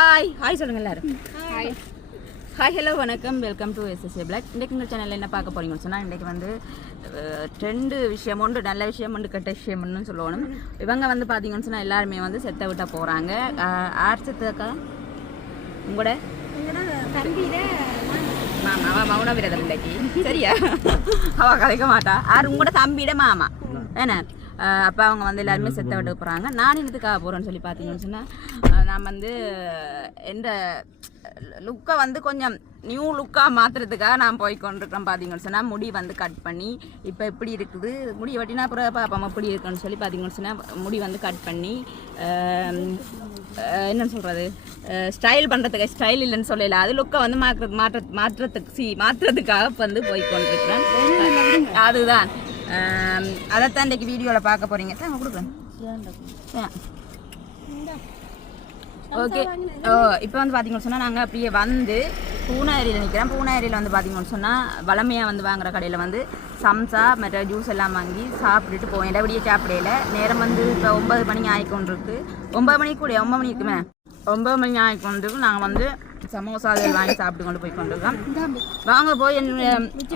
Hi சொல்லுங்கள் எல்லாரும். Hi hello வணக்கம், வெல்கம் டு எஸ்எஸ்ஏ பிளாக். இன்றைக்கு இந்த சேனலில் என்ன பார்க்க போகிறீங்கன்னு சொன்னால், இன்றைக்கு வந்து ரெண்டு விஷயம் உண்டு, நல்ல விஷயம் உண்டு, கெட்ட விஷயம்னு சொல்லணும். இவங்க வந்து பார்த்தீங்கன்னு சொன்னால் எல்லாருமே வந்து செத்த விட்ட போகிறாங்க. ஆர் செத்தக்கா உங்களோட மாமா, அவள் மௌன விரதம் இன்றைக்கு சரியா, அவள் கதைக்க மாட்டா. ஆர் உங்களோட தம்பியிட மாமா ஏன்னா. அப்போ அவங்க வந்து எல்லாருமே செத்த விட்டு போகிறாங்க. நான் இதுக்காக போகிறேன்னு சொல்லி பார்த்தீங்கன்னு சொன்னால், நான் வந்து எந்த லுக்கை வந்து கொஞ்சம் நியூ லுக்காக மாற்றுறதுக்காக நான் போய் கொண்டிருக்கிறேன். பார்த்தீங்கன்னு சொன்னால் முடி வந்து கட் பண்ணி இப்போ எப்படி இருக்குது, முடி வெட்டினா அப்புறம் பாப்பா எப்படி இருக்குன்னு சொல்லி பார்த்தீங்கன்னு சொன்னால் முடி வந்து கட் பண்ணி என்னன்னு சொல்கிறது, ஸ்டைல் பண்ணுறதுக்கு, ஸ்டைல் இல்லைன்னு சொல்லல, அது லுக்கை வந்து மாற்றுறதுக்காக வந்து போய் கொண்டிருக்கிறேன். அதுதான் அதைத்தான் இன்றைக்கு வீடியோவில் பார்க்க போகிறீங்க. தான் கொடுக்குறேன். ஓகே. இப்போ வந்து பார்த்தீங்கன்னு சொன்னால் நாங்கள் அப்படியே வந்து பூனாரியில் நிற்கிறேன். பூனாரியில் வந்து பார்த்தீங்கன்னு சொன்னால் வளமையாக வந்து வாங்குகிற கடையில் வந்து சம்சா மற்ற ஜூஸ் எல்லாம் வாங்கி சாப்பிட்டுட்டு போவோம். இடபடியே சாப்பிடையில நேரம் வந்து இப்போ 9 மணி ஆகிக்கொண்டிருக்கு. 9 மணிக்கு கூட 9 மணி இருக்குமே, 9 மணி ஆகிக்கொண்டிருக்கு. நாங்கள் வந்து சமோசாவில் வாங்கி சாப்பிட்டு கொண்டு போய் கொண்டிருக்கோம். வாங்க போய்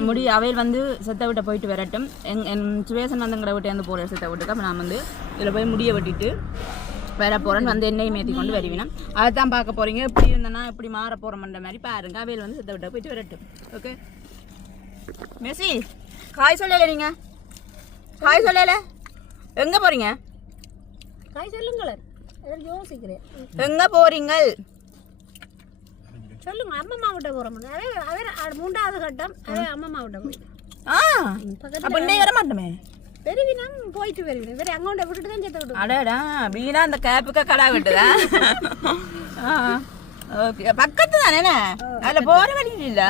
முடி அவையில் வந்து செத்த விட்ட போயிட்டு வரட்டும். என் சுவேசன் வந்து எங்களை விட்டு வந்து போகிற செத்த விட்டுக்கு. அப்போ நான் வந்து இதில் போய் முடியை வெட்டிட்டு வேற போகிறேன்னு வந்து எண்ணெய் மேற்றி கொண்டு வருவினா அதை தான் பார்க்க போகிறீங்க. எப்படி இருந்தேன்னா எப்படி மாற போகிறோம்ன்ற மாதிரி பாருங்க. அவையில் வந்து செத்த விட்ட போயிட்டு வரட்டும். ஓகே மெஸ்ஸி, காய் சொல்லலை, நீங்கள் காய் சொல்லலை, எங்கே போகிறீங்க? காய் சொல்லுங்களேன், யோசிக்கிறேன். எங்கே போகிறீங்கள் சொல்லுங்க. அம்மம்மா விட்ட போகிறோம். அதே 3வது கட்டம், அதே அம்மம்மா விட்ட போய். அப்போ இன்னைக்கு வர மாட்டோமே. பெருவினா போயிட்டு வருவேன். வேற அங்கோண்ட விட்டுட்டு தான் சேர்த்து விட்டு. அடடா, வீணா அந்த கேப்புக்கா கடா விட்டுதா? ஓகே, பக்கத்து தானே, அதில் போகிற வழி இல்லை,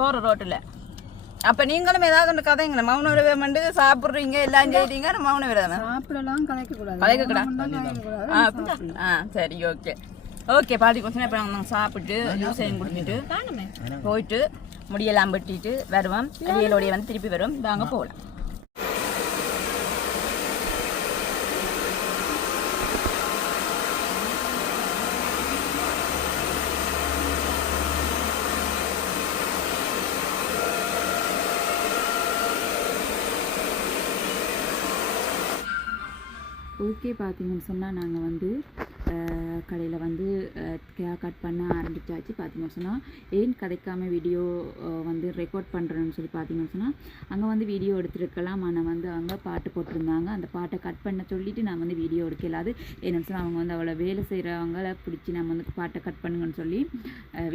போகிற ரோட்டில். அப்போ நீங்களும் ஏதாவது ஒன்று கதைங்களா? மௌன விரதம் வந்து சாப்பிட்றீங்க, எல்லாம் செய்றீங்க, மௌன விரதம் சாப்பிடலாம், கலைக்கக்கூடாது. கலைக்கக்கூடாது. சரி, ஓகே ஓகே. பாட்டி கொஞ்சம் இப்போ நாங்கள் சாப்பிட்டு ஜூஸையும் குடிச்சிட்டு போயிட்டு முடியெல்லாம் வெட்டிட்டு வருவோம். அடியலோடைய வந்து திருப்பி வரும். வாங்க போகலாம். ஓகே, பார்த்தீங்கன்னு சொன்னால் நாங்கள் வந்து கடையில் வந்து கேக் கட் பண்ண ஆரம்பித்தாச்சு. பார்த்தீங்கன்னு சொன்னால் ஏன் கதைக்காமல் வீடியோ வந்து ரெக்கார்ட் பண்ணுறேன்னு சொல்லி பார்த்தீங்கன்னு சொன்னால், அங்கே வந்து வீடியோ எடுத்துருக்கலாம், ஆனால் வந்து அவங்க பாட்டு போட்டிருந்தாங்க. அந்த பாட்டை கட் பண்ண சொல்லிவிட்டு நான் வந்து வீடியோ எடுக்கலாது. என்னென்னு சொன்னால் அவங்க வந்து அவ்வளோ வேலை செய்கிறவங்கள பிடிச்சி நம்ம வந்து பாட்டை கட் பண்ணுங்கன்னு சொல்லி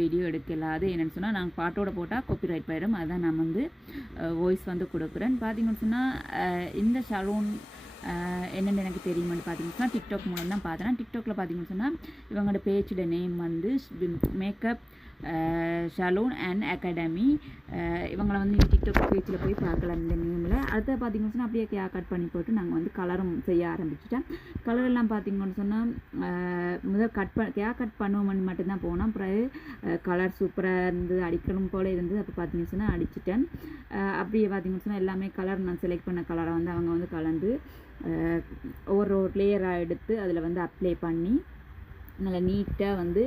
வீடியோ எடுக்கலாது. என்னென்னு சொன்னால் நாங்கள் பாட்டோட போட்டால் காப்பிரைட் போயிடும். அதுதான் நான் வந்து வாய்ஸ் வந்து கொடுக்குறேன். பார்த்தீங்கன்னு சொன்னால் இந்த சலூன் என்னென்னு எனக்கு தெரியுமான்னு பார்த்தீங்கன்னா டிக்டாக் மூலம் தான் பார்த்தேன். டிக்டாக்ல பார்த்தீங்கன்னு சொன்னால் இவங்களோட பேஜோட நேம் வந்து மேக்கப் சலூன் அண்ட் அகாடமி. இவங்களை வந்து நீங்கள் டிக்டாக் பேஜில் போய் பார்க்கலாம் இந்த நேமில். அடுத்த பார்த்தீங்கன்னு சொன்னால் அப்படியே கேக் கட் பண்ணி போட்டு நாங்கள் வந்து கலரும் செய்ய ஆரம்பிச்சிட்டேன். கலரெல்லாம் பார்த்தீங்கன்னு சொன்னால் முதல் கேக் கட் பண்ணுவோம்னு மட்டும்தான் போனோம். அப்புறம் கலர் சூப்பராக இருந்து அடிக்கணும் போல் இருந்தது. அப்போ பார்த்தீங்கன்னு சொன்னால் அடிச்சிட்டேன். அப்படியே பார்த்தீங்கன்னு சொன்னால் எல்லாமே கலர் நான் செலக்ட் பண்ண கலரை வந்து அவங்க வந்து கலந்து ஒரு லேயராக எடுத்து அதில் வந்து அப்ளை பண்ணி நல்லா நீட்டாக வந்து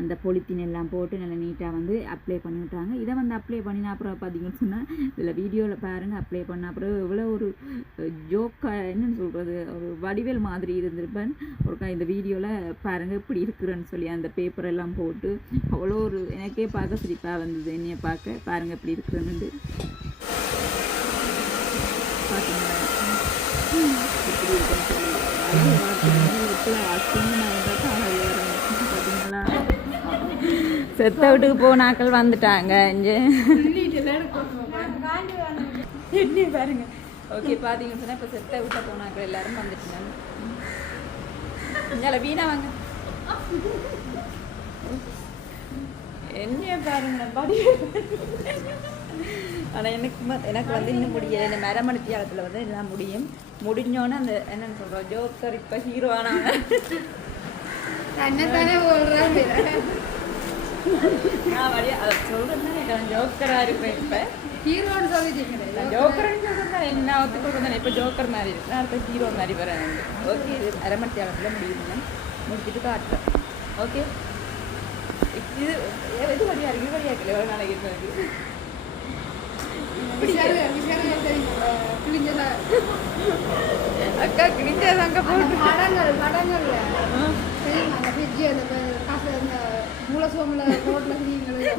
அந்த பொலித்தீன் எல்லாம் போட்டு நல்லா நீட்டாக வந்து அப்ளை பண்ணிவிட்டாங்க. இதை வந்து அப்ளை பண்ணினா அப்புறம் பார்த்தீங்கன்னு சொன்னால் இதில் வீடியோவில் பாருங்கள், அப்ளை பண்ண அப்புறம் இவ்வளோ ஒரு ஜோக்காக என்னென்னு சொல்கிறது, ஒரு வடிவேல் மாதிரி இருந்திருப்பேன். ஒருக்கா இந்த வீடியோவில் பாருங்கள் இப்படி இருக்கிறேன்னு சொல்லி அந்த பேப்பர் எல்லாம் போட்டு அவ்வளோ ஒரு எனக்கே பார்க்க சிரிப்பாக வந்தது. என்னையை பார்க்க பாருங்கள் இப்படி இருக்கிறேன்னு பார்த்தீங்களா, இப்படி இருக்குன்னு சொல்லி பார்த்தீங்களா. செத்த வீட்டுக்கு போனாக்கள் வந்துட்டாங்க இங்கே என்ன பாருங்க. ஓகே, பார்த்தீங்கன்னு சொன்னால் இப்போ செத்த வீட்டை போனாக்கள் எல்லாரும் வந்துட்டாங்க. இங்கே வீணா வாங்க, என்ன பாருங்க பாடி. ஆனால் எனக்கு வந்து இன்னும் முடியலை. இந்த மரமணித்தி காலத்தில் வந்து எல்லாம் முடிஞ்சோன்னே அந்த என்னென்னு சொல்கிறோம், ஜோக்கர் இப்போ ஹீரோ ஆனாங்க. என்னத்தானே சொல்கிறேன், நான் வழியா அதை சொல்கிறேன், ஜோக்கராக இருப்பேன். இப்போ ஹீரோன்னு சொல்லிட்டீங்க. ஜோக்கர்னு சொல்கிறேன், என்ன ஒத்துக்கொள்கிறேன். இப்போ ஜோக்கர் மாதிரி இருக்கேன், அடுத்த ஹீரோ மாதிரி வரேன். ஓகே, இது மரமணித்தி காலத்தில் முடியுதுங்க, முடிச்சுட்டு காட்டுறேன். ஓகே இது எது வழியாக இருக்குது வழியாக இருக்குது எவ்வளோ நாளைக்கு இருந்தது அக்கா கிழிஞ்சது அங்கே போட்டு படங்கள்ல அந்த ஃப்ரிட்ஜ் அந்த காசு அந்த மூலசோமில் ரோட்டில்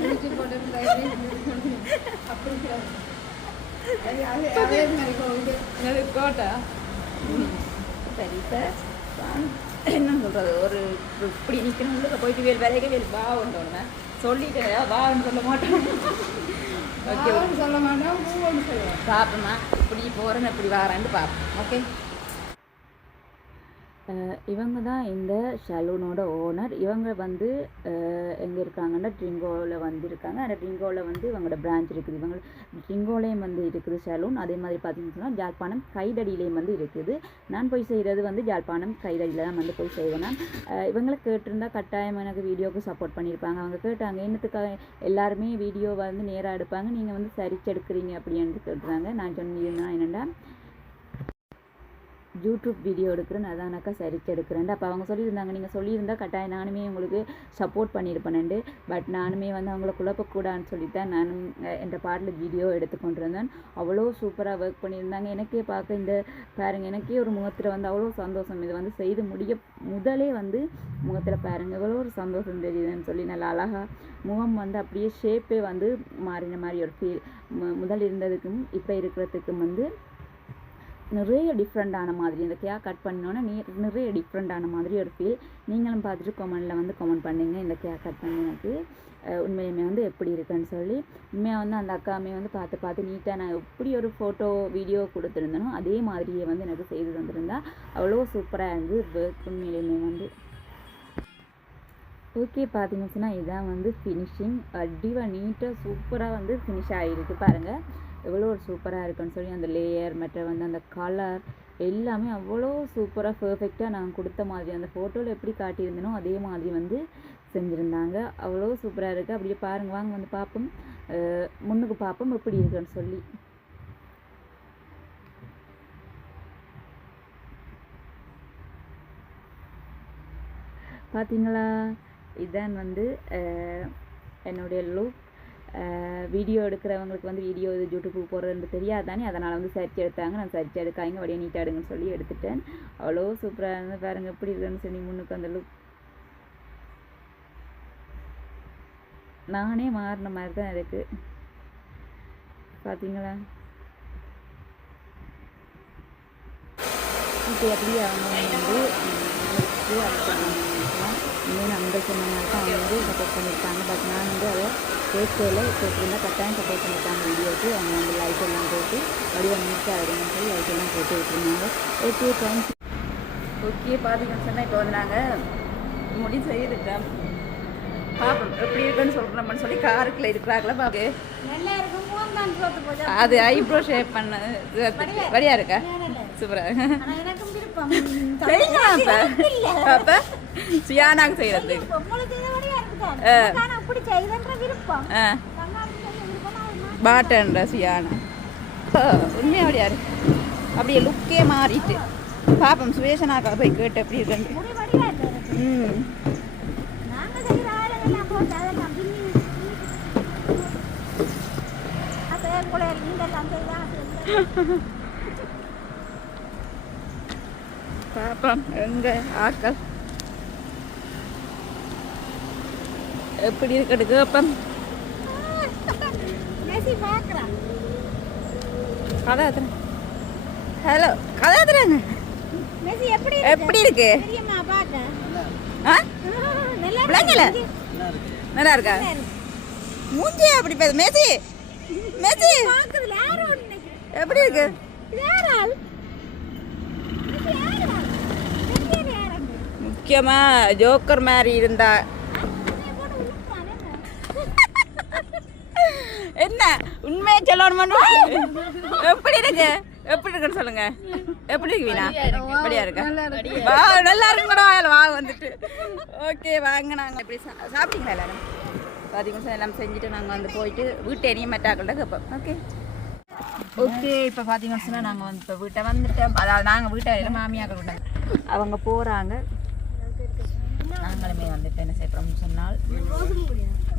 ஃப்ரிட்ஜ் போட்டு அப்படி அதே மாதிரி கோட்டா சரி சார் என்ன சொல்கிறது ஒரு இப்படி நிற்கணும் உள்ள போயிட்டு வேலைக்கு வா உண்டோன்னு சொல்லிட்டேன் வான்னு சொல்ல மாட்டோம் ஓகே சொல்ல மாட்டோம் பூன்னு சொல்லுவோம் பார்ப்போம்மா இப்படி போகிறேன்னு இப்படி வாரான்னு பார்ப்போம் ஓகே இவங்க தான் இந்த சலூனோட ஓனர். இவங்க வந்து எங்கே இருக்காங்கன்னா ட்ரிங்கோவில் வந்து இருக்காங்க. அந்த ட்ரிங்கோவில் வந்து இவங்களோட பிரான்ச் இருக்குது. இவங்க ட்ரிங்கோலையும் வந்து இருக்குது சலூன். அதே மாதிரி பார்த்தீங்கன்னு சொன்னால் ஜாழ்ப்பாணம் கைதடியிலையும் வந்து இருக்குது. நான் போய் செய்கிறது வந்து ஜாழ்ப்பாணம் கைதடியில் தான் வந்து போய் செய்வேன். நான் இவங்களை கேட்டிருந்தால் கட்டாயம் எனக்கு வீடியோவுக்கு சப்போர்ட் பண்ணியிருப்பாங்க. அவங்க கேட்டாங்க என்னத்துக்காக எல்லாருமே வீடியோ வந்து நேராக எடுப்பாங்க, நீங்கள் வந்து சரிச்செடுக்கிறீங்க அப்படின்னு கேட்டுறாங்க. நான் சொன்னீங்கன்னா என்னென்னா யூடியூப் வீடியோ எடுக்கிறேன்னு அதானாக்கா சரிச்சு எடுக்கிறேன். அப்போ அவங்க சொல்லியிருந்தாங்க நீங்கள் சொல்லியிருந்தால் கட்டாயம் நானுமே உங்களுக்கு சப்போர்ட் பண்ணியிருப்பேன்ண்டு. பட் நானுமே வந்து அவங்கள குழப்பக்கூடாதுன்னு சொல்லித்தான் நானும் என்ற பாட்டில் வீடியோ எடுத்துக்கொண்டு இருந்தேன். அவ்வளோ சூப்பராக ஒர்க் பண்ணியிருந்தாங்க. எனக்கே பார்க்க இந்த பாருங்கள், எனக்கே ஒரு முகத்தில் வந்து அவ்வளோ சந்தோஷம். இது வந்து செய்து முடிய முதலே வந்து முகத்தில் பாருங்கள் எவ்வளோ ஒரு சந்தோஷம் தெரியுதுன்னு சொல்லி நல்லா அழகாக முகம் வந்து அப்படியே ஷேப்பே வந்து மாறின மாதிரி ஒரு ஃபீல். முதல் இருந்ததுக்கும் இப்போ இருக்கிறதுக்கும் வந்து நிறைய டிஃப்ரெண்ட்டான மாதிரி இந்த கேக் கட் பண்ணோன்னே நிறைய டிஃப்ரெண்ட்டான மாதிரி ஒரு ஃபீல். நீங்களும் பார்த்துட்டு கமெண்டில் வந்து கமெண்ட் பண்ணுங்க இந்த கேக் கட் பண்ணி எனக்கு உண்மையுமே வந்து எப்படி இருக்குன்னு சொல்லி. உண்மையாக வந்து அந்த அக்காமே வந்து பார்த்து நீட்டாக நான் எப்படி ஒரு ஃபோட்டோ வீடியோ கொடுத்துருந்தேனோ அதே மாதிரியே வந்து எனக்கு செய்து தந்திருந்தா அவ்வளோ சூப்பராக இருந்து ஒர்க் உண்மையிலுமே வந்து ஓகே. பார்த்தீங்கன்னு சொன்னால் இதுதான் வந்து ஃபினிஷிங் அடிவாக நீட்டாக சூப்பராக வந்து ஃபினிஷ் ஆகிருக்கு. பாருங்கள் எவ்வளோ ஒரு சூப்பராக இருக்குன்னு சொல்லி அந்த லேயர் மற்ற வந்து அந்த கலர் எல்லாமே அவ்வளோ சூப்பராக பர்ஃபெக்டாக நான் கொடுத்த மாதிரி அந்த ஃபோட்டோவில் எப்படி காட்டியிருந்தனோ அதே மாதிரி வந்து செஞ்சுருந்தாங்க. அவ்வளோ சூப்பராக இருக்குது. அப்படியே பாருங்கள், வாங்க வந்து பார்ப்போம், முன்னுக்கு பார்ப்போம் எப்படி இருக்குன்னு சொல்லி. பார்த்தீங்களா, இதுதான் வந்து என்னுடைய லுக். வீடியோ எடுக்கிறவங்களுக்கு வந்து வீடியோ இது யூடியூப்புக்கு போடுறது தெரியாது தானே, அதனால் வந்து சரிச்சு எடுத்தாங்க. நான் சரிச்சு எடுக்காங்க வழியை நீட்டாக எடுங்கன்னு சொல்லி எடுத்துட்டேன். அவ்வளோ சூப்பராக இருந்து பாருங்கள் எப்படி இருக்குன்னு சொல்லி. முன்னுக்கு அந்த லுக் நானே மாறின மாதிரி தான் இருக்குது. பார்த்தீங்களா, இப்போ அப்படியே அவங்க வந்து இன்னும் அந்த சொன்னனால தான் அவங்க வந்து சப்போர்ட் பண்ணியிருக்காங்க. பட் நான் வந்து அதை கேட்கல கேட்டிருந்தால் கட்டாயம் சப்போர்ட் பண்ணியிருக்காங்க வீடியோக்கு. அவங்க வந்து லைட் எல்லாம் போட்டு வடிவம் நீட்டாக ஆகிடுங்கன்னு சொல்லி லைட் எல்லாம் போட்டு விட்டுருந்தாங்க. Okay thank you. ஓகே பார்த்தீங்கன்னு சொன்னால் இப்போ வந்து நாங்கள் முடி செய்துட்டோம். பார்ப்போம் எப்படி இருக்குன்னு சொல்கிறோம்னு சொல்லி காருக்குள்ள இருக்கிறாங்களா பாக்கு அது ஐப்ரோ ஷேப் பண்ண வழியா இருக்கா சூப்பராக செய்யலாம். அப்போ சுயானாக செய்கிறது பாட்டன்ற சுயானா உண்மையாக அப்படியா இருக்கு. அப்படியே லுக்கே மாறிட்டு பாப்போம். சுவேஷனாக்கா போய் கேட்டு எப்படி இருக்குன்னு. பாப்போம் எங்க ஆக்கள் எப்படி இருக்கட்டு கேப்பம். கதாத்திரம் ஹலோ கதாத்திரங்க எப்படி இருக்கு? விளங்கல நல்லா இருக்கா? மூஞ்சி அப்படி பேச மேசி மேசி எப்படி இருக்கு? முக்கியமா ஜோக்கர் மாதிரி இருந்தா என்ன உண்மையை சொல்லணும். எப்படி இருக்கு? எப்படி இருக்குன்னு சொல்லுங்க. எப்படி இருக்கு வீணா? எப்படியா இருக்கா? வா நல்லா இருக்கும் கூட வா வந்துட்டு. ஓகே வாங்க. நாங்கள் எப்படி சாப்பிட்டீங்களா எல்லாரும்? பார்த்தீங்கன்னா எல்லாம் செஞ்சுட்டு நாங்கள் வந்து போயிட்டு வீட்டை இனியும் மெட்டாக்கள்கிட்ட கேட்போம். Okay okay. இப்போ பார்த்தீங்கன்னு சொன்னால் நாங்கள் வந்து இப்போ வீட்டை வந்துட்டோம். அதாவது நாங்கள் வீட்டை மாமியாக்கள் விட்டாங்க, அவங்க போகிறாங்க. நாங்களுமே வந்து இப்போ என்ன செய்யறோம்னு சொன்னால்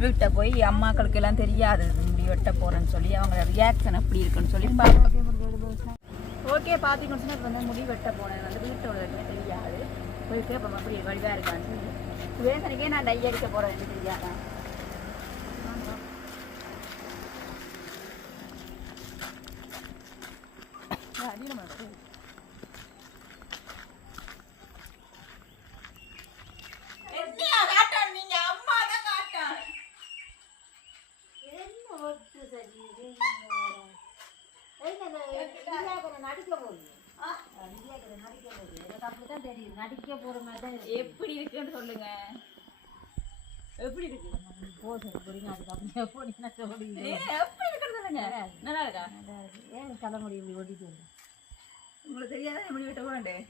வீட்டை போய் அம்மாக்களுக்கு எல்லாம் தெரியாது முடி வெட்ட போகிறேன்னு சொல்லி அவங்களோட ரியாக்ஷன் எப்படி இருக்குன்னு சொல்லி பார்ப்போம். ஓகே பார்த்தீங்கன்னு சொன்னால் வந்து முடி வெட்ட போனேன் வந்து வீட்டோட தெரியாது போய் கேட்போம் அப்படி வடிவாக இருக்கான்னு சொல்லி வேசனைக்கே நான் டை அடிக்க போகிறேன்னு தெரியாதான். எப்படி இருக்குன்னு சொல்லுங்க. எப்படி இருக்கு எப்படி இருக்குன்னு சொல்லுங்க. நல்லா இருக்கா? ஏன் தலைமுடி இப்படி ஓட்டிட்டு வந்து உங்களுக்கு தெரியாத எப்படி விட்ட போறேன்.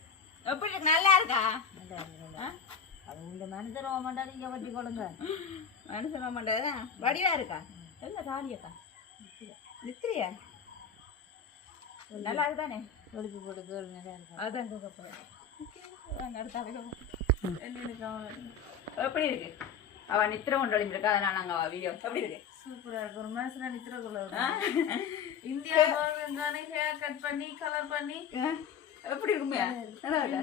எப்படி இருக்கு? நல்லா இருக்கா? அது இந்த மனுஷன் ரோக மாட்டாது இங்கே வட்டி கொடுங்க. மனுஷன் ரோக மாட்டாதா? வடிவா இருக்கா? இல்லை தாலியக்கா நித்திரியா நல்லா இருக்குதானே? ஒழிப்பு போட்டு கேள் நல்லா இருக்கும். அதான் எப்படி இருக்கு? அவ நித்திர கொண்டு இருக்கா அதனால நாங்கள் வீடியோ எப்படி இருக்கு? சூப்பரா இருக்கு. ஒரு மாசம் நித்திரக்குள்ள இந்தியா தானே ஹேர் கட் பண்ணி கலர் பண்ணி எப்படி இருக்குமே நல்லா இருக்கா?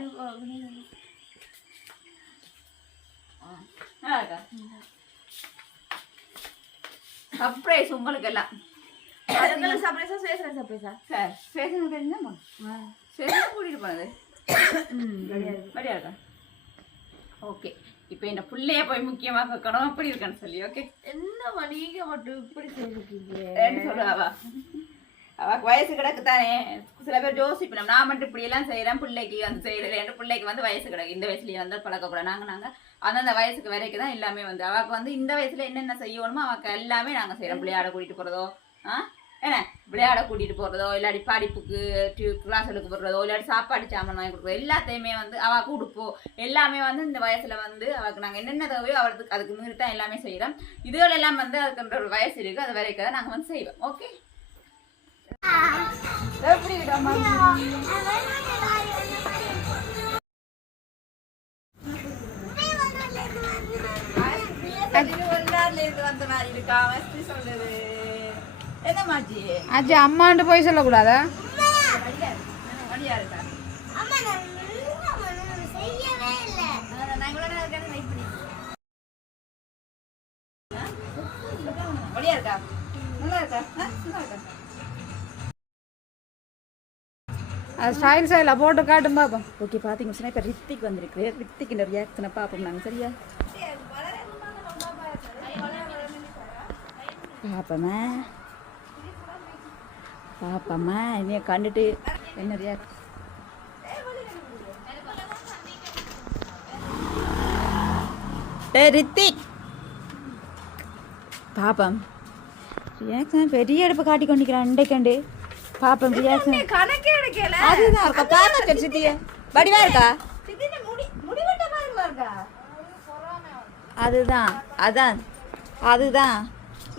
நல்லா இருக்கா? சர்ப்ரைஸ் உங்களுக்கு எல்லாம். சர்ப்ரைஸா பேசுறேன் சர்ப்ரைஸா சார் பேசணும் தெரியுமா? பேசணும் கூட்டிட்டு போனது சரியா இருக்கா? ஓகே இப்போ என்ன பிள்ளைய போய் முக்கியமாக கேட்கணும் அப்படி இருக்கான்னு சொல்லி. ஓகே என்னம்மா நீங்க மட்டும் இப்படி செய்திருக்கீங்க? சொல்லுவா அவக்கு வயசு கிடக்கு தானே. சில பேர் யோசிப்போம் நான் மட்டும் இப்படி எல்லாம் செய்யறேன் பிள்ளைக்கு வந்து செய்யறேன். பிள்ளைக்கு வந்து வயசு கிடக்கு இந்த வயசுலயே வந்து பழக்கக்கூடாது. நாங்கள் அந்தந்த வயசுக்கு வரைக்கும் தான் எல்லாமே வந்து அவக்கு வந்து இந்த வயசுல என்னென்ன செய்யணுமோ அவக்கு எல்லாமே நாங்கள் செய்யறோம். விளையாட கூட்டிட்டு போறதோ என்ன விளையாட கூட்டிட்டு போறதோ இல்லாட்டி படிப்புக்கு கிளாஸுக்கு போடுறதோ இல்லாட்டி சாப்பாடு சாமான் வாங்கி கொடுக்குறதோ எல்லாத்தையுமே வந்து அவக்கு உடுப்போ எல்லாமே வந்து இந்த வயசுல வந்து அவக்கு நாங்கள் என்னென்ன தேவையோ அவளுக்கு அதுக்கு மீறி தான் எல்லாமே செய்யறோம். இதுகள் எல்லாம் வந்து அதுக்குன்ற ஒரு வயசு இருக்கு அது வரைக்கும் தான் நாங்கள் வந்து செய்வோம். ஓகே எப்படி வந்த மாதிரி இருக்கா சொல்லுது என்ன மாச்சி? அஜி அம்மான்ட்டு போய் சொல்லக்கூடாதா? வழியா இருக்கா? வழியா இருக்கா? நல்லா இருக்கா? நல்லா இருக்கா? அது ஸ்டைல் ஸ்டைலாக போட்டு காட்டும் பார்ப்போம். ஓகே பார்த்தீங்கன்னா இப்போ ரித்திக் வந்திருக்கு. ரித்திக் இந்த ரியாக்ஷனை பார்ப்போம் நாங்கள். சரியா பாப்பம்மா என்னைய கண்டுட்டு என்ன ரியாக்ஷன் ரித்திக் பாப்பம் ரியாக்ஷன் பெரிய அடுப்பு காட்டி கொண்டிருக்கிறான் அண்டைக்கண்டு பாப்பம் ரியாக்ஷன் கணக்கே எடுக்கல. அதுதான் இருக்கா பாக்க சித்திய வடிவா இருக்கா? அதுதான் அதான் அதுதான்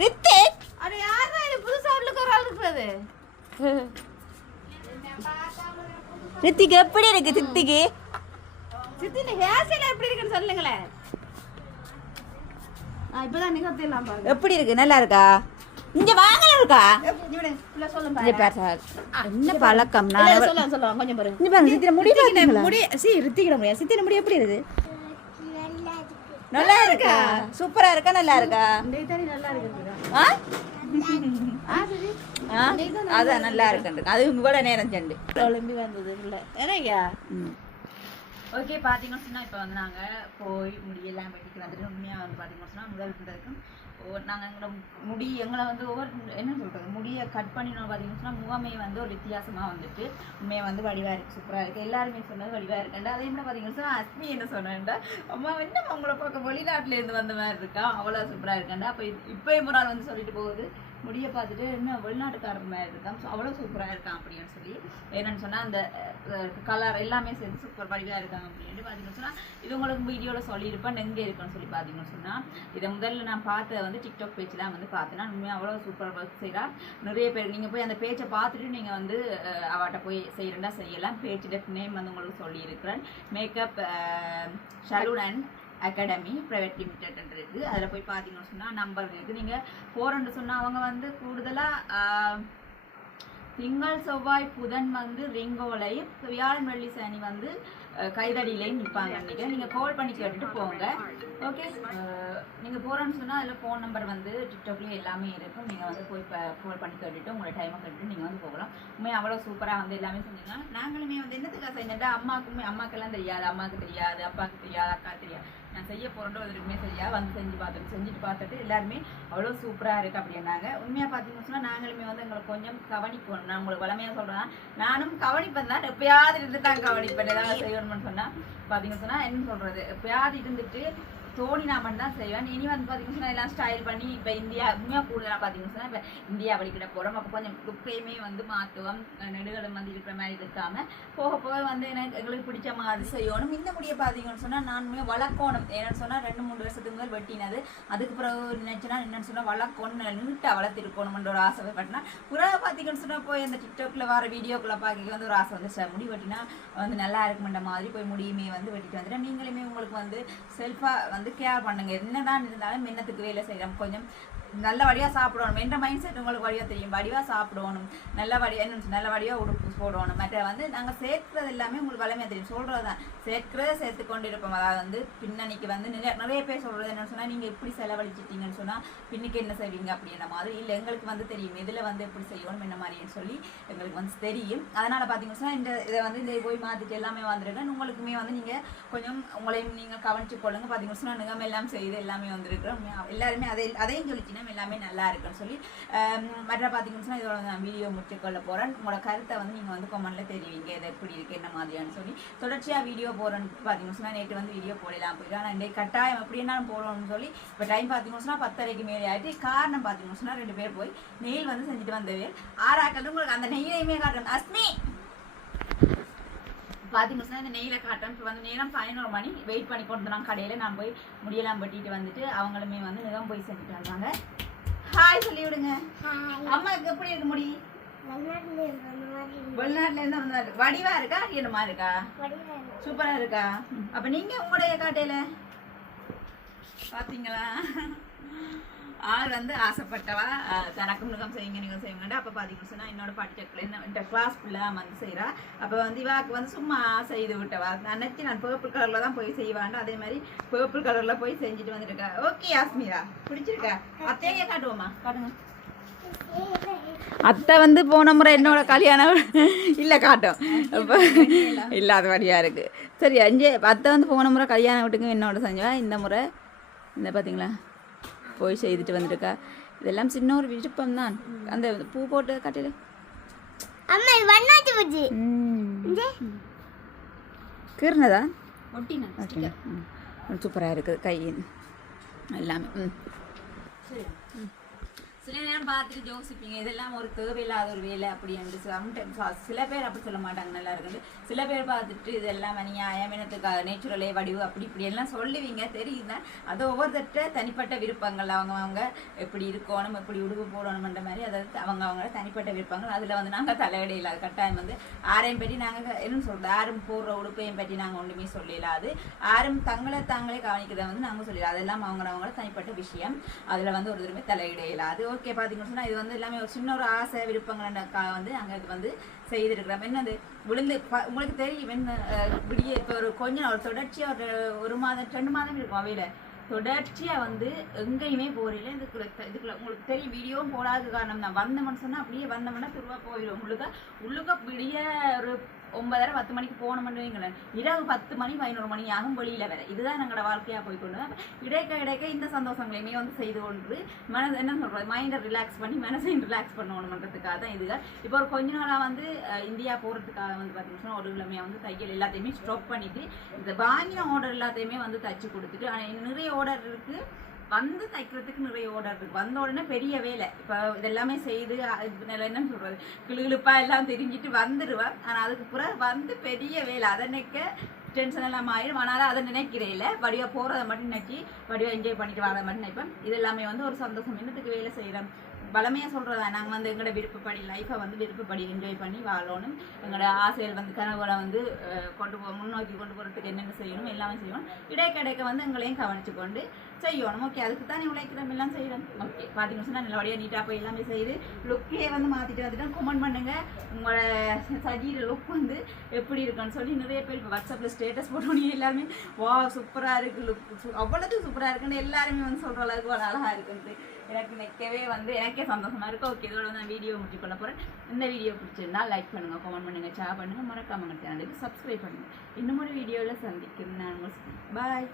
ரித்திக். அது யாரா இது புதுசா உள்ளுக்கு ஒரு ஆள் இருக்கிறது? ரித்திக் எப்படி இருக்கு? சித்திக்கு சித்தி ஹேர் ஸ்டைல் எப்படி இருக்குன்னு சொல்லுங்களேன். இப்பதான் நிகழ்த்திடலாம் பாருங்க. எப்படி இருக்கு? நல்லா இருக்கா? இங்க வாங்கல இருக்கா? என்ன பழக்கம்? கொஞ்சம் பாருங்க. இங்க பாருங்க சித்திர முடி பாத்தீங்களா? முடி ரித்திக்கிட முடியாது. சித்தின முடி எப்படி இருக்கு? நல்லா இருக்கா? சூப்பரா இருக்கா? நல்லா இருக்கா? நல்லா இருக்கு. அதான் நல்லா இருக்கு. அது கூட நேரம் செண்டு ஒளிம்பி வந்தது இல்லை ஏன்னாய்யா. ஓகே பார்த்தீங்கன்னு சொன்னால் இப்போ வந்து நாங்கள் போய் முடியெல்லாம் வெட்டிக்கு வந்துட்டு உண்மையாக வந்து பார்த்தீங்கன்னு சொன்னால் முதல் இருந்ததுக்கும் நாங்கள் எங்களை எங்களை வந்து ஒவ்வொரு என்ன சொல்கிறது முடியை கட் பண்ணினோம் பார்த்தீங்கன்னு சொன்னால் முகமே வந்து ஒரு வித்தியாசமாக வந்துட்டு உண்மையாக வந்து வடிவாக இருக்குது சூப்பராக இருக்குது. எல்லாருமே சொன்னது வடிவாக இருக்குண்டா. அதே மாதிரி பார்த்தீங்கன்னு சொன்னால் அஸ்மி என்ன சொன்னேன்டா அம்மா என்ன உங்களை பார்க்க வெளிநாட்டிலேருந்து வந்த மாதிரி இருக்கா அவ்வளோ சூப்பராக இருக்காண்டா. அப்போ இப்போயும் ஒரு ஆள் வந்து சொல்லிட்டு போகுது முடியை பார்த்துட்டு என்ன வெளிநாட்டுக்காரர் மாதிரி இருக்கான். ஸோ அவ்வளோ சூப்பராக இருக்கான் அப்படின்னு சொல்லி என்னென்னு சொன்னால் அந்த கலர் எல்லாமே சேர்ந்து சூப்பர் வடிவாக இருக்காங்க அப்படின்ட்டு பார்த்தீங்கன்னு சொன்னால் இது உங்களுக்கு வீடியோவில் சொல்லியிருப்பேன் எங்கே இருக்குன்னு சொல்லி பார்த்தீங்கன்னு சொன்னால் இதை முதல்ல நான் பார்த்ததை வந்து டிக்டாக் பேஜ் தான் வந்து பார்த்தேன்னா உண்மையாக அவ்வளோ சூப்பர் ஒர்க் செய்கிறா. நிறைய பேர் நீங்கள் போய் அந்த பேஜை பார்த்துட்டு நீங்கள் வந்து அவட்ட போய் செய்கிறேன்டா செய்யலாம். பேஜோட நேம் வந்து உங்களுக்கு சொல்லியிருக்கிறேன். Makeup salon and academy private limited இருக்குது. அதில் போய் பார்த்தீங்கன்னு சொன்னால் நம்பர் இருக்குது. நீங்கள் போகிறேன்னு சொன்னால் அவங்க வந்து கூடுதலாக திங்கள் செவ்வாய் புதன் வந்து ரிங்கோலையும் வியாழன் வெள்ளி சனி வந்து கைதடியிலையும் நிற்பாங்க. நினைக்கிறேன் நீங்கள் கால் பண்ணி கேட்டுட்டு போங்க. ஓகே, நீங்கள் போகிறேன்னு சொன்னால் அதில் ஃபோன் நம்பர் வந்து டிக்டாக்லேயே எல்லாமே இருக்கும். நீங்கள் வந்து போய் கால் பண்ணி கேட்டுட்டு உங்களோட டைமை கேட்டுட்டு நீங்கள் வந்து போகலாம். உண்மையாக அவ்வளோ சூப்பராக வந்து எல்லாமே செஞ்சுக்கலாம். நாங்களுமே வந்து என்னத்துக்காக செஞ்சுட்டா அம்மாக்கெல்லாம் தெரியாது, அம்மாவுக்கு தெரியாது, அப்பாவுக்கு தெரியாது, அக்கா தெரியாது. நான் செய்ய போகிறோன்ற எதுவுமே சரியா வந்து செஞ்சுட்டு பார்த்துட்டு எல்லாருமே அவ்வளோ சூப்பராக இருக்குது அப்படின்னாங்க. உண்மையாக பார்த்தீங்கன்னு சொன்னால் நாங்களுமே வந்து எங்களுக்கு கொஞ்சம் கவனிக்கணும். நான் உங்களுக்கு வளமையாக சொல்கிறேன், நானும் கவனிப்பேன் தான். எப்பயாவது இருந்து தான் கவனிப்பேன். ஏதாவது செய்யணும்னு சொன்னால் பார்த்தீங்கன்னு சொன்னால் என்ன சொல்கிறது, எப்பயாவது இருந்துட்டு தோணி நான் மட்டும் தான் செய்வேன். இனி வந்து பார்த்தீங்கன்னா எல்லாம் ஸ்டைல் பண்ணி இப்போ இந்தியா உண்மையாக கூடுதலாக பார்த்தீங்கன்னா இப்போ இந்தியா வழிக்கிட போகிறோம். அப்போ கொஞ்சம் லுக்கையுமே வந்து மாற்றுவோம். நெடுகளும் வந்து இருக்கிற மாதிரி இருக்காமல் போக போக வந்து எங்களுக்கு பிடிச்ச மாதிரி செய்யணும். இந்த முடியை பார்த்தீங்கன்னு சொன்னால் நானுமே வளர்க்கணும். ஏன்னு சொன்னால் 2-3 வருஷத்துக்கு முதல் வெட்டினது. அதுக்கு பிறகு நினச்சினா என்னென்னு சொன்னால் வளர்க்கணும், நீட்டாக வளர்த்திருக்கணும்ன்ற ஒரு ஆசை பட்டினா பிறகு பார்த்தீங்கன்னு சொன்னால் போய் அந்த டிக்டாக்ல வர வீடியோக்குள்ளே பார்க்க வந்து ஒரு ஆசை வந்து முடி வெட்டினா வந்து நல்லா இருக்குமென்ற மாதிரி போய் முடியுமே வந்து வெட்டிட்டு வந்துட்டேன். நீங்களுமே உங்களுக்கு வந்து செல்ஃபாக வந்து கேர் பண்ணுங்க. என்னதான் இருந்தாலும் மின்னத்துக்கு வேலை செய்யலாம். கொஞ்சம் நல்ல வழியாக சாப்பிடணும் என்ற மைண்ட் செட் உங்களுக்கு வழியாக தெரியும். வடிவாக சாப்பிடணும், நல்ல வடிவாக உடுப்பு போடணும். மற்ற வந்து நாங்கள் சேர்க்கிறது எல்லாமே உங்களுக்கு வளமையாக தெரியும். சொல்கிறது தான் சேர்க்கிறத சேர்த்து கொண்டு இருப்போம். அதாவது வந்து பின்னணிக்கு வந்து நிறைய பேர் சொல்கிறது என்னென்னு சொன்னால் நீங்கள் எப்படி செலவழிச்சிட்டிங்கன்னு சொன்னால் பின்னுக்கு என்ன செய்வீங்க அப்படின்ற மாதிரி. இல்லை எங்களுக்கு வந்து தெரியும் இதில் வந்து எப்படி செய்யணும் என்ன மாதிரின்னு சொல்லி எங்களுக்கு வந்து தெரியும். அதனால் பார்த்தீங்கன்னு சொன்னால் இதை வந்து இதை போய் மாற்றிட்டு எல்லாமே வந்துருக்கேன். உங்களுக்குமே வந்து நீங்கள் கொஞ்சம் உங்களையும் நீங்கள் கவனிச்சு கொள்ளுங்க. பார்த்தீங்கன்னு சொன்னால் நிகம் எல்லாம் செய்து எல்லாமே வந்துருக்குறோம். எல்லாருமே அதையும் சொல்லிச்சு எல்லாமே நல்லா இருக்குன்னு சொல்லி மற்ற பார்த்தீங்கன்னு சொன்னால் இதோட நான் வீடியோ முடிச்சுக்கொள்ள போகிறேன். உங்களோட கருத்தை வந்து நீங்கள் வந்து கமெண்ட்டில் தெரிவிங்க. இது எப்படி இருக்குது என்ன மாதிரியான்னு சொல்லி தொடர்ச்சியாக வீடியோ போகிறேன்னு பார்த்தீங்கன்னு சொன்னால் நேற்று வந்து வீடியோ போடலாம் போயிடும். ஆனால் இன்றைக்கு கட்டாயம் எப்படி என்னாலும் போடணும்னு சொல்லி இப்போ டைம் பார்த்தீங்கன்னு சொன்னால் 10:30க்கு மேலே ஆகிட்டு. காரணம் பார்த்தீங்கன்னு சொன்னால் 2 பேர் போய் நெயில் வந்து செஞ்சுட்டு வந்தவே ஆறாக்கள் உங்களுக்கு அந்த நெய்லையுமே காட்டணும். அஸ்மி பார்த்தீங்கன்னு சொன்னால் இந்த நெய்யில் காட்டுறேன். இப்போ வந்து நேரம் 11 மணி வெயிட் பண்ணி கொண்டு நான் கடையில் நான் போய் முடியெல்லாம் வெட்டிட்டு வந்துட்டு அவங்களுமே வந்து நிலம் போய் செஞ்சுட்டு வந்தாங்க. ஹாய் சொல்லி விடுங்க. அம்மாவுக்கு எப்படி இருக்கு முடி? வெளிநாட்டுல இருந்து வந்தாரு. வடிவா இருக்கா என்னமா இருக்கா? சூப்பரா இருக்கா? அப்ப நீங்க உங்களுடைய காட்டையில பாத்தீங்களா? ஆள் வந்து ஆசைப்பட்டவா தனக்கும் நிகம் செய்யுங்க நீங்கள் செய்யுங்கட்டு. அப்போ பார்த்தீங்கன்னு சொன்னால் என்னோட பாட்டி இந்த கிளாஸ் ஃபுல்லாக வந்து செய்கிறா. அப்போ வந்து இவாக்கு வந்து சும்மா செய்து விட்டவா. நினச்சி நான் பர்பிள் கலரில் தான் போய் செய்வான்ட்டு அதே மாதிரி பர்பிள் கலரில் போய் செஞ்சுட்டு வந்துருக்கா. ஓகே யாஸ்மிரா, பிடிச்சிருக்கா? அத்தையே காட்டுவோமா? காட்டுங்க. அத்தை வந்து போன முறை என்னோட கல்யாணம் இல்லை காட்டும் இப்போ இல்லாத வழியாக இருக்குது. சரி அத்தை வந்து போன முறை கல்யாணம் வீட்டுக்கு என்னோட செஞ்சா. இந்த முறை இந்த பார்த்தீங்களா போய் செய்துட்டு வந்துருக்கா. இதெல்லாம் சின்ன ஒரு விருப்பம் தான். அந்த பூ போட்டு கட்டில கீர்னதா சூப்பராக இருக்குது கை எல்லாமே. சில நேரம் பார்த்துட்டு யோசிப்பீங்க இதெல்லாம் ஒரு தேவையில்லாத ஒரு வேலை அப்படின்னு. சில பேர் அப்படி சொல்ல மாட்டாங்க, நல்லா இருக்குது. சில பேர் பார்த்துட்டு இதெல்லாம் அநியாயம் இனத்துக்காக நேச்சுரலே வடிவு அப்படி இப்படி எல்லாம் சொல்லுவீங்க தெரியுங்க. அது ஒவ்வொருத்தட்ட தனிப்பட்ட விருப்பங்கள். அவங்க எப்படி இருக்கணும் எப்படி உடுப்பு போடணும்ன்ற மாதிரி அதாவது அவங்க தனிப்பட்ட விருப்பங்கள். அதில் வந்து நாங்கள் தலையிடையில அது கட்டாயம் வந்து யாரையும் பற்றி நாங்கள் என்ன சொல்கிறது யாரும் போடுற உடுப்பையும் பற்றி நாங்கள் ஒன்றுமே சொல்லலாது. யாரும் தாங்களே கவனிக்கிறத வந்து நாங்கள் சொல்லலாம். அதெல்லாம் அவங்கள தனிப்பட்ட விஷயம். அதில் வந்து ஒரு தடவை தலையிடையிலாது. ஓகே பார்த்தீங்கன்னு சொன்னால் இது வந்து எல்லாமே ஒரு சின்ன ஒரு ஆசை விருப்பங்கள்க்காக வந்து நாங்கள் இது வந்து செய்திருக்கிறோம். என்னது விழுந்து உங்களுக்கு தெரியும் என்ன விடிய இப்போ ஒரு கொஞ்சம் ஒரு தொடர்ச்சியாக ஒரு மாதம் 2 மாதம் இருக்கும் அவையில் தொடர்ச்சியாக வந்து எங்கேயுமே போகிறீங்களே. இதுக்குள்ள உங்களுக்கு தெரியும் வீடியோவும் போடாத காரணம் தான். வந்தோம்னு சொன்னால் அப்படியே வந்தோம்னா திரும்ப போயிடும். உள்ளுக்க விடிய ஒரு 9:30-10 மணிக்கு போகணும்னு வைங்களேன். இரவு 10 மணி 11 மணி ஆகும் வெளியில் வேற. இதுதான் எங்களோட வாழ்க்கையாக போய்கொண்டு இடைக்க இந்த சந்தோஷங்களையுமே வந்து செய்து கொண்டு என்ன சொல்கிறது மைண்டை ரிலாக்ஸ் பண்ணி மனசையும் ரிலாக்ஸ் பண்ணணுன்றதுக்காக தான் இதுதான். இப்போ ஒரு கொஞ்ச நாளாக வந்து இந்தியா போகிறதுக்காக வந்து பார்த்தீங்கன்னா ஒரு கிழமையாக வந்து தையல் எல்லாத்தையுமே ஸ்டாப் பண்ணிவிட்டு இந்த வாங்கின ஆர்டர் எல்லாத்தையுமே வந்து தைச்சி கொடுத்துட்டு. ஆனால் நிறைய ஆர்டர் இருக்குது வந்து தைக்கிறதுக்கு நிறைய ஆர்டர் இருக்குது. வந்த உடனே பெரிய வேலை. இப்போ இதெல்லாமே செய்து என்னன்னு சொல்கிறது கிளுகிழுப்பாக எல்லாம் தெரிஞ்சுட்டு வந்துடுவேன். ஆனால் அதுக்கு பிறகு வந்து பெரிய வேலை. அதை நினைக்க டென்ஷன் எல்லாம் ஆயிடும். ஆனாலும் அதை நினைக்கிறே இல்லை. வடிவாக போகிறத மட்டும் நினைச்சி வடிவாக என்ஜாய் பண்ணிட்டு வரதை மட்டும் நினைப்பேன். இது எல்லாமே வந்து ஒரு சந்தோஷம். என்னத்துக்கு வேலை செய்கிறேன் வளமையாக சொல்கிறதா நாங்கள் வந்து எங்களோட விருப்பப்படி லைஃப்பை வந்து விருப்பப்படி என்ஜாய் பண்ணி வாழணும். எங்களோட ஆசைகள் வந்து கனவுகளை வந்து முன்னோக்கி கொண்டு போகிறதுக்கு என்னென்ன செய்யணும் எல்லாமே செய்யணும். இடைக்கிடைக்க வந்து எங்களையும் கவனித்து கொண்டு செய்யணும். ஓகே, அதுக்கு தானே உழைக்கிறோம் எல்லாம் செய்கிறோம். ஓகே, பார்த்தீங்கன்னு சொன்னால் நல்லபடியாக நீட்டாக போய் எல்லாமே செய்து லுக்கே வந்து மாற்றிட்டு வந்துட்டு கமெண்ட் பண்ணுங்கள் உங்களோட சஜீர லுக் வந்து எப்படி இருக்குன்னு சொல்லி. நிறைய பேர் இப்போ வாட்ஸ்அப்பில் ஸ்டேட்டஸ் போட்டோன்னே எல்லாருமே வா சூப்பராக இருக்குது லுக், அவ்வளோத்துக்கு சூப்பராக இருக்குன்னு எல்லாருமே வந்து சொல்கிற அளவுக்கு ஒரு அழகாக இருக்குது. எனக்கு நிற்கவே வந்து எனக்கே சந்தோஷமாக இருக்கும். ஓகே, இதோட வந்து நான் வீடியோ முடிச்சு பண்ண போகிறேன். இந்த வீடியோ பிடிச்சிருந்தா லைக் பண்ணுங்கள், கமெண்ட் பண்ணுங்கள், ஷேர் பண்ணுங்கள், மறக்காம சேனலுக்கு சப்ஸ்கிரைப் பண்ணுங்கள். இன்னும் ஒரு வீடியோவில் சந்திக்கிறேன் நான். பாய்.